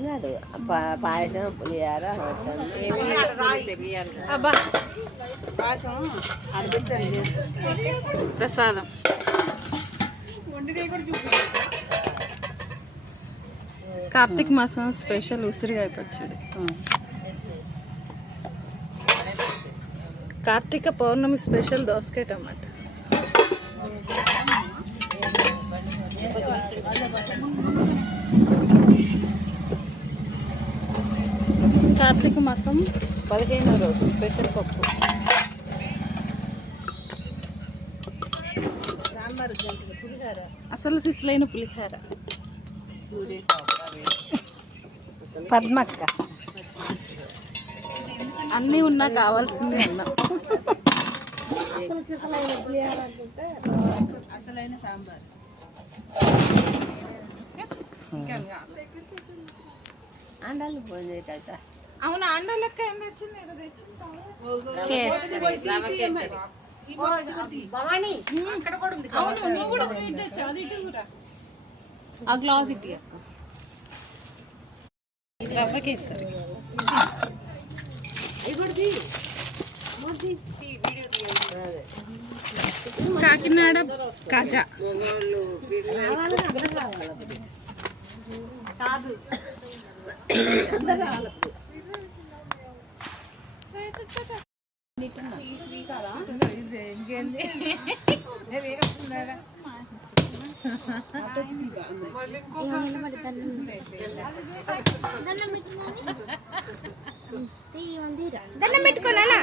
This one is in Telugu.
పాయసం పులిహార ప్రసాదం. కార్తీక మాసం స్పెషల్ ఉసిరికాయ పచ్చడి. కార్తీక పౌర్ణమి స్పెషల్ దోసకాయ టమాటా. కార్తీక మాసం 15వ రోజు స్పెషల్ పప్పు. అసలు సిస్లైన పులిహార. పద్మక్క అన్నీ ఉన్నా కావాల్సింది అన్నా. అసలైన సాంబార్. అండాలు పోయింది. అవును, అండ లెక్క ఏం తెచ్చింది? ఆ గ్లాస్ ఇట్టి రవ్వ కేసరి. కాకినాడ కాజా. దండం పెట్టుకోనా?